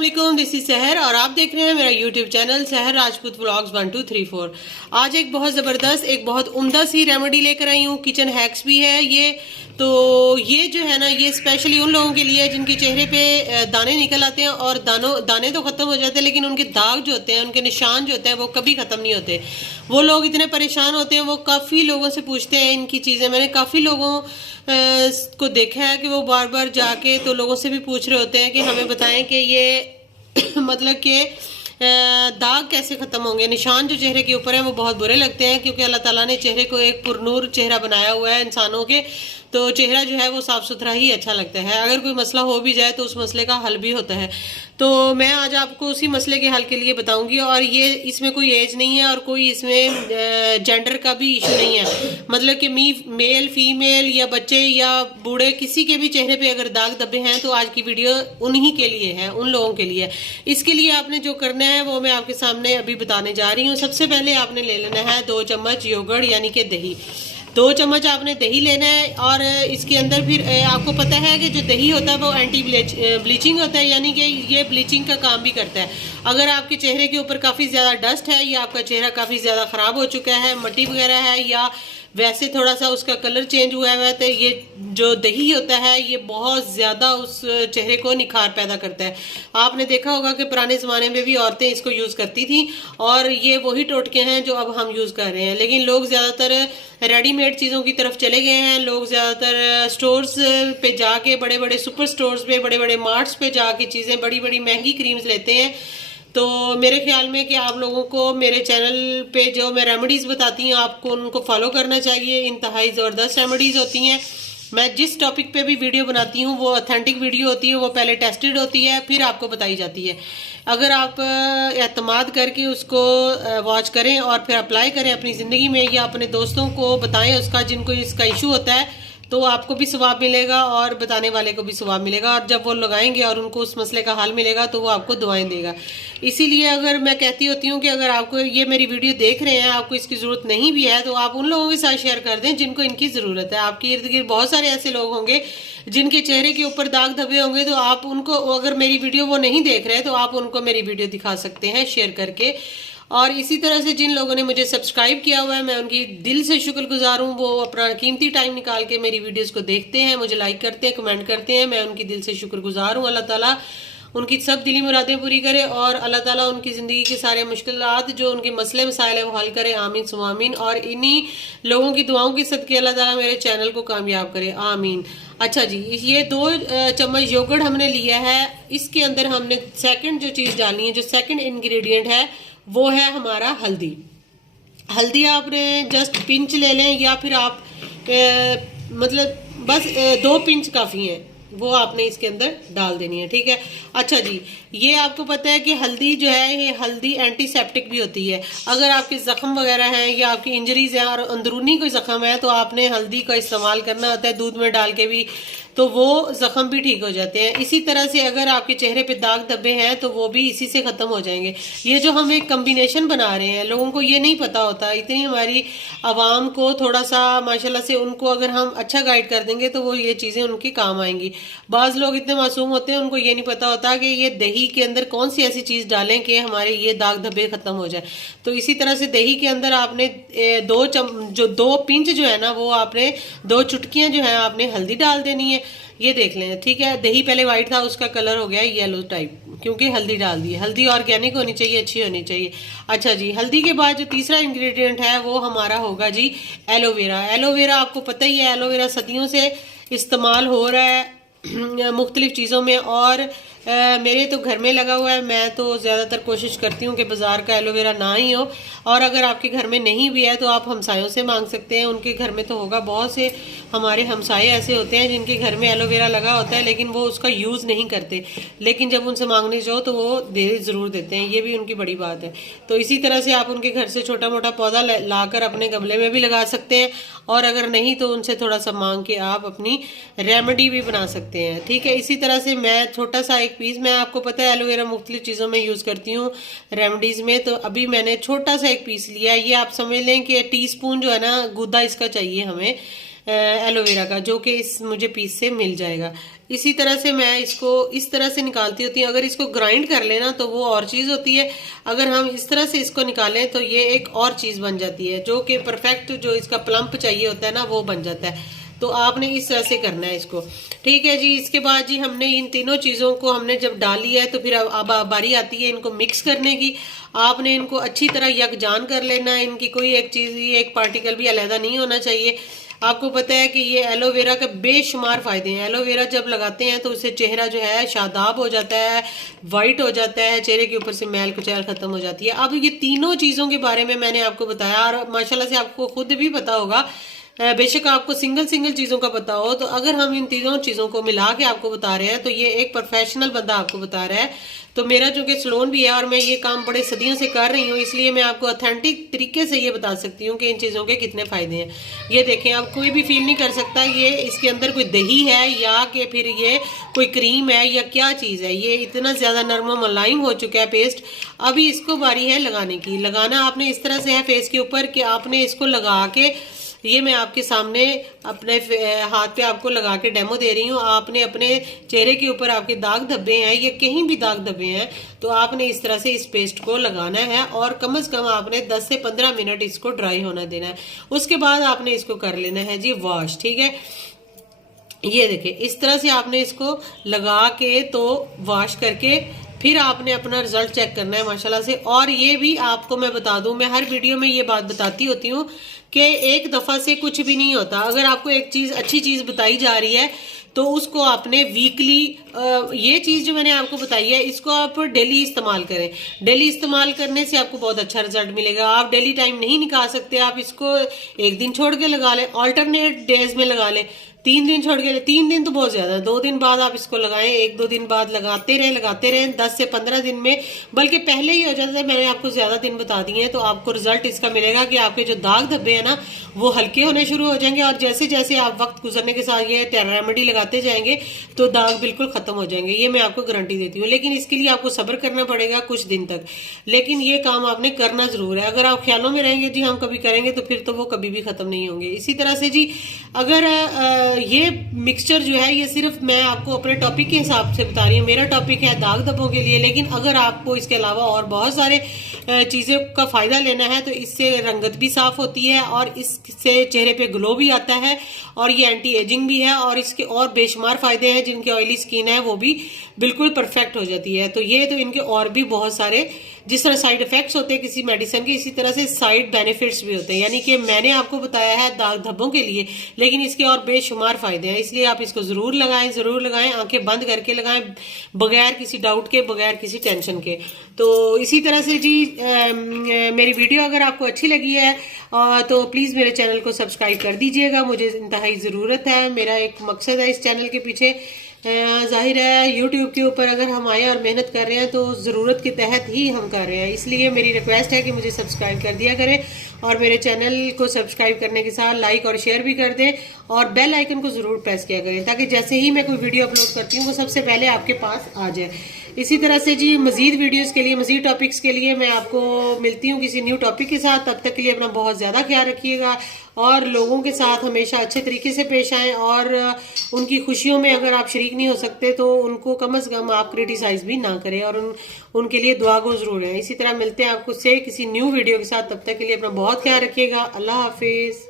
वालेकुम, this is सहर और आप देख रहे हैं मेरा यूट्यूब चैनल सहर राजपूत व्लॉग्स 1234। आज एक बहुत ज़बरदस्त, एक बहुत उम्दा सी रेमेडी लेकर आई हूँ। किचन हैक्स भी है ये। तो ये जो है ना, ये स्पेशली उन लोगों के लिए जिनके चेहरे पे दाने निकल आते हैं और दाने तो ख़त्म हो जाते हैं, लेकिन उनके दाग जो होते हैं, उनके निशान जो होते हैं, वो कभी ख़त्म नहीं होते। वो लोग इतने परेशान होते हैं, वो काफ़ी लोगों से पूछते हैं इनकी चीज़ें। मैंने काफ़ी लोगों को देखा है कि वो बार बार जाके तो लोगों से भी पूछ रहे होते हैं कि हमें बताएं कि ये मतलब कि दाग कैसे ख़त्म होंगे। निशान जो चेहरे के ऊपर है वो बहुत बुरे लगते हैं, क्योंकि अल्लाह ताला ने चेहरे को एक पुरनूर चेहरा बनाया हुआ है इंसानों के। तो चेहरा जो है वो साफ़ सुथरा ही अच्छा लगता है। अगर कोई मसला हो भी जाए तो उस मसले का हल भी होता है। तो मैं आज आपको उसी मसले के हल के लिए बताऊंगी। और ये इसमें कोई एज नहीं है और कोई इसमें जेंडर का भी इशू नहीं है। मतलब कि मेल फीमेल या बच्चे या बूढ़े किसी के भी चेहरे पे अगर दाग धब्बे हैं तो आज की वीडियो उन्हीं के लिए है, उन लोगों के लिए। इसके लिए आपने जो करना है वो मैं आपके सामने अभी बताने जा रही हूँ। सबसे पहले आपने ले लेना है 2 चम्मच योगर्ट यानी कि दही। 2 चम्मच आपने दही लेना है और इसके अंदर फिर आपको पता है कि जो दही होता है वो एंटी ब्लीचिंग होता है, यानी कि ये ब्लीचिंग का काम भी करता है। अगर आपके चेहरे के ऊपर काफ़ी ज़्यादा डस्ट है या आपका चेहरा काफ़ी ज़्यादा ख़राब हो चुका है, मट्टी वगैरह है, या वैसे थोड़ा सा उसका कलर चेंज हुआ है, तो ये जो दही होता है ये बहुत ज़्यादा उस चेहरे को निखार पैदा करता है। आपने देखा होगा कि पुराने ज़माने में भी औरतें इसको यूज़ करती थी और ये वही टोटके हैं जो अब हम यूज़ कर रहे हैं। लेकिन लोग ज़्यादातर रेडीमेड चीज़ों की तरफ चले गए हैं। लोग ज़्यादातर स्टोर्स पे जाके, बड़े बड़े सुपर स्टोर्स पे, बड़े बड़े मार्ट्स पे जाके चीज़ें, बड़ी बड़ी महंगी क्रीम्स लेते हैं। तो मेरे ख्याल में कि आप लोगों को मेरे चैनल पे जो मैं रेमेडीज़ बताती हूँ आपको उनको फॉलो करना चाहिए। इंतहाई ज़बरदस्त रेमेडीज़ होती हैं। मैं जिस टॉपिक पे भी वीडियो बनाती हूँ वो ऑथेंटिक वीडियो होती है, वो पहले टेस्टेड होती है, फिर आपको बताई जाती है। अगर आप एतमाद करके उसको वॉच करें और फिर अप्लाई करें अपनी ज़िंदगी में, या अपने दोस्तों को बताएं उसका, जिनको इसका इशू होता है, तो आपको भी सवाब मिलेगा और बताने वाले को भी सवाब मिलेगा। और जब वो लगाएंगे और उनको उस मसले का हल मिलेगा तो वो आपको दुआएं देगा। इसीलिए अगर मैं कहती होती हूँ कि अगर आपको ये मेरी वीडियो देख रहे हैं, आपको इसकी ज़रूरत नहीं भी है, तो आप उन लोगों के साथ शेयर कर दें जिनको इनकी ज़रूरत है। आपके इर्द गिर्द बहुत सारे ऐसे लोग होंगे जिनके चेहरे के ऊपर दाग धब्बे होंगे, तो आप उनको, अगर मेरी वीडियो वो नहीं देख रहे तो आप उनको मेरी वीडियो दिखा सकते हैं शेयर करके। और इसी तरह से जिन लोगों ने मुझे सब्सक्राइब किया हुआ है, मैं उनकी दिल से शुक्रगुजार हूँ। वो अपना कीमती टाइम निकाल के मेरी वीडियोस को देखते हैं, मुझे लाइक करते हैं, कमेंट करते हैं। मैं उनकी दिल से शुक्रगुजार हूँ। अल्लाह ताला उनकी सब दिली मुरादें पूरी करे और अल्लाह ताला उनकी ज़िंदगी के सारे मुश्किलात, जो उनके मसले मसाइल है, वो हल करे। आमीन सुम आमीन। और इन्हीं लोगों की दुआओं के सदके अल्लाह ताला मेरे चैनल को कामयाब करे। आमीन। अच्छा जी, ये 2 चम्मच योगर्ट हमने लिया है। इसके अंदर हमने सेकंड जो चीज़ डालनी है, जो सेकंड इंग्रेडिएंट है, वो है हमारा हल्दी। हल्दी आपने जस्ट पिंच ले लें, या फिर आप मतलब बस 2 पिंच काफ़ी हैं, वो आपने इसके अंदर डाल देनी है। ठीक है। अच्छा जी, ये आपको पता है कि हल्दी जो है, ये हल्दी एंटीसेप्टिक भी होती है। अगर आपके ज़ख्म वगैरह हैं या आपकी इंजरीज हैं और अंदरूनी कोई ज़ख्म है, तो आपने हल्दी का इस्तेमाल करना होता है, दूध में डाल के भी, तो वो ज़ख्म भी ठीक हो जाते हैं। इसी तरह से अगर आपके चेहरे पे दाग धब्बे हैं तो वो भी इसी से ख़त्म हो जाएंगे। ये जो हम एक कम्बिनेशन बना रहे हैं, लोगों को ये नहीं पता होता। इतनी हमारी आवाम को थोड़ा सा माशाल्लाह से उनको अगर हम अच्छा गाइड कर देंगे तो वो ये चीज़ें उनके काम आएंगी। बाज़ लोग इतने मासूम होते हैं, उनको ये नहीं पता होता कि ये दही के अंदर कौन सी ऐसी चीज़ डालें कि हमारे ये दाग धब्बे ख़त्म हो जाए। तो इसी तरह से दही के अंदर आपने 2 पिंच जो है ना, वो आपने 2 चुटकियाँ जो है आपने हल्दी डाल देनी है। ये देख लें। ठीक है। दही पहले वाइट था, उसका कलर हो गया येलो टाइप, क्योंकि हल्दी डाल दी है। हल्दी ऑर्गेनिक होनी चाहिए, अच्छी होनी चाहिए। अच्छा जी, हल्दी के बाद जो तीसरा इंग्रेडिएंट है वो हमारा होगा जी एलोवेरा। एलोवेरा आपको पता ही है, एलोवेरा सदियों से इस्तेमाल हो रहा है मुख्तलिफ चीज़ों में, और मेरे तो घर में लगा हुआ है। मैं तो ज़्यादातर कोशिश करती हूँ कि बाज़ार का एलोवेरा ना ही हो, और अगर आपके घर में नहीं भी है तो आप हमसायों से मांग सकते हैं, उनके घर में तो होगा। बहुत से हमारे हमसाए ऐसे होते हैं जिनके घर में एलोवेरा लगा होता है, लेकिन वो उसका यूज़ नहीं करते, लेकिन जब उनसे मांगने जाओ तो वो दे ज़रूर देते हैं। ये भी उनकी बड़ी बात है। तो इसी तरह से आप उनके घर से छोटा मोटा पौधा लाकर अपने गमले में भी लगा सकते हैं, और अगर नहीं तो उनसे थोड़ा सा मांग के आप अपनी रेमेडी भी बना सकते हैं। ठीक है। इसी तरह से मैं छोटा सा एक पीस, मैं आपको पता है एलोवेरा मुख्तलिफ चीज़ों में यूज़ करती हूँ रेमेडीज़ में, तो अभी मैंने छोटा सा एक पीस लिया है। ये आप समझ लें कि टीस्पून जो है ना, गूदा इसका चाहिए हमें। एलोवेरा का, जो कि इस मुझे पीस से मिल जाएगा। इसी तरह से मैं इसको इस तरह से निकालती होती हूँ। अगर इसको ग्राइंड कर लेना तो वो और चीज़ होती है, अगर हम इस तरह से इसको निकालें तो ये एक और चीज़ बन जाती है, जो कि परफेक्ट जो इसका प्लम्प चाहिए होता है ना वो बन जाता है। तो आपने इस तरह से करना है इसको, ठीक है जी। इसके बाद जी हमने इन तीनों चीज़ों को हमने जब डाल लिया है तो फिर अब बारी आती है इनको मिक्स करने की। आपने इनको अच्छी तरह यकजान कर लेना है, इनकी कोई एक चीज़ एक पार्टिकल भी अलहदा नहीं होना चाहिए। आपको पता है कि ये एलोवेरा के बेशुमार फायदे हैं। एलोवेरा जब लगाते हैं तो उससे चेहरा जो है शादाब हो जाता है, वाइट हो जाता है, चेहरे के ऊपर से मैल कुचैल खत्म हो जाती है। अब ये तीनों चीज़ों के बारे में मैंने आपको बताया और माशाल्लाह से आपको खुद भी पता होगा, बेशक आपको सिंगल सिंगल चीज़ों का पता हो, तो अगर हम इन तीनों चीज़ों को मिला के आपको बता रहे हैं तो ये एक प्रोफेशनल बंदा आपको बता रहा है। तो मेरा चूंकि सलोन भी है और मैं ये काम बड़े सदियों से कर रही हूँ, इसलिए मैं आपको ऑथेंटिक तरीके से ये बता सकती हूँ कि इन चीज़ों के कितने फ़ायदे हैं। ये देखें, आप कोई भी फील नहीं कर सकता ये इसके अंदर कोई दही है या कि फिर ये कोई क्रीम है या क्या चीज़ है। ये इतना ज़्यादा नरम मुलायम हो चुका है पेस्ट। अभी इसको बारी है लगाने की। लगाना आपने इस तरह से है फेस के ऊपर कि आपने इसको लगा के, ये मैं आपके सामने अपने हाथ पे आपको लगा के डेमो दे रही हूँ। आपने अपने चेहरे के ऊपर आपके दाग धब्बे हैं या कहीं भी दाग धब्बे हैं तो आपने इस तरह से इस पेस्ट को लगाना है और कम से कम आपने 10 से 15 मिनट इसको ड्राई होना देना है। उसके बाद आपने इसको कर लेना है जी वॉश, ठीक है। ये देखिए इस तरह से आपने इसको लगा के तो वॉश करके फिर आपने अपना रिजल्ट चेक करना है माशाल्लाह से। और ये भी आपको मैं बता दूं, मैं हर वीडियो में ये बात बताती होती हूँ कि एक दफ़ा से कुछ भी नहीं होता। अगर आपको एक चीज़ अच्छी चीज़ बताई जा रही है तो उसको आपने वीकली, ये चीज़ जो मैंने आपको बताई है इसको आप डेली इस्तेमाल करें। डेली इस्तेमाल करने से आपको बहुत अच्छा रिजल्ट मिलेगा। आप डेली टाइम नहीं निकाल सकते, आप इसको एक दिन छोड़ के लगा लें, ऑल्टरनेट डेज में लगा लें, 3 दिन छोड़ के, 3 दिन तो बहुत ज्यादा, 2 दिन बाद आप इसको लगाएं, 1-2 दिन बाद लगाते रहें 10 से 15 दिन में, बल्कि पहले ही हो जाता है। मैंने आपको ज्यादा दिन बता दिए हैं तो आपको रिजल्ट इसका मिलेगा कि आपके जो दाग धब्बे हैं ना वो हल्के होने शुरू हो जाएंगे। और जैसे जैसे आप वक्त गुजरने के साथ ये रेमेडी लगाते जाएंगे तो दाग बिल्कुल खत्म हो जाएंगे, ये मैं आपको गारंटी देती हूँ। लेकिन इसके लिए आपको सब्र करना पड़ेगा कुछ दिन तक, लेकिन ये काम आपने करना जरूर है। अगर आप ख्यालों में रहेंगे जी हम कभी करेंगे तो फिर तो वो कभी भी खत्म नहीं होंगे। इसी तरह से जी अगर ये मिक्सचर जो है ये सिर्फ मैं आपको अपने टॉपिक के हिसाब से बता रही हूँ, मेरा टॉपिक है दाग धब्बों के लिए, लेकिन अगर आपको इसके अलावा और बहुत सारे चीज़ों का फ़ायदा लेना है तो इससे रंगत भी साफ होती है और इससे चेहरे पे ग्लो भी आता है और ये एंटी एजिंग भी है और इसके और बेशुमार फ़ायदे हैं। जिनकी ऑयली स्किन है वो भी बिल्कुल परफेक्ट हो जाती है। तो ये तो इनके और भी बहुत सारे, जिस तरह साइड इफेक्ट्स होते हैं किसी मेडिसिन के, इसी तरह से साइड बेनिफिट्स भी होते हैं। यानी कि मैंने आपको बताया है दाग धब्बों के लिए, लेकिन इसके और बेशुमार फायदे हैं। इसलिए आप इसको जरूर लगाएं, आंखें बंद करके लगाएं, बगैर किसी डाउट के, बगैर किसी टेंशन के। तो इसी तरह से जी मेरी वीडियो अगर आपको अच्छी लगी है तो प्लीज़ मेरे चैनल को सब्सक्राइब कर दीजिएगा, मुझे इंतहाई ज़रूरत है। मेरा एक मकसद है इस चैनल के पीछे, जाहिर है यूट्यूब के ऊपर अगर हम आए और मेहनत कर रहे हैं तो ज़रूरत के तहत ही हम कर रहे हैं। इसलिए मेरी रिक्वेस्ट है कि मुझे सब्सक्राइब कर दिया करें और मेरे चैनल को सब्सक्राइब करने के साथ लाइक और शेयर भी कर दें और बेल आइकन को ज़रूर प्रेस किया करें ताकि जैसे ही मैं कोई वीडियो अपलोड करती हूँ वो सबसे पहले आपके पास आ जाए। इसी तरह से जी मज़ीद वीडियोस के लिए, मज़ीद टॉपिक्स के लिए मैं आपको मिलती हूँ किसी न्यू टॉपिक के साथ। तब तक के लिए अपना बहुत ज़्यादा ख्याल रखिएगा और लोगों के साथ हमेशा अच्छे तरीके से पेश आएँ और उनकी खुशियों में अगर आप शरीक नहीं हो सकते तो उनको कम से कम आप क्रिटिसाइज़ भी ना करें और उनके लिए दुआ गो ज़रूर है। इसी तरह मिलते हैं आपको से किसी न्यू वीडियो के साथ। तब तक के लिए अपना बहुत ख्याल रखिएगा। अल्लाह हाफिज़।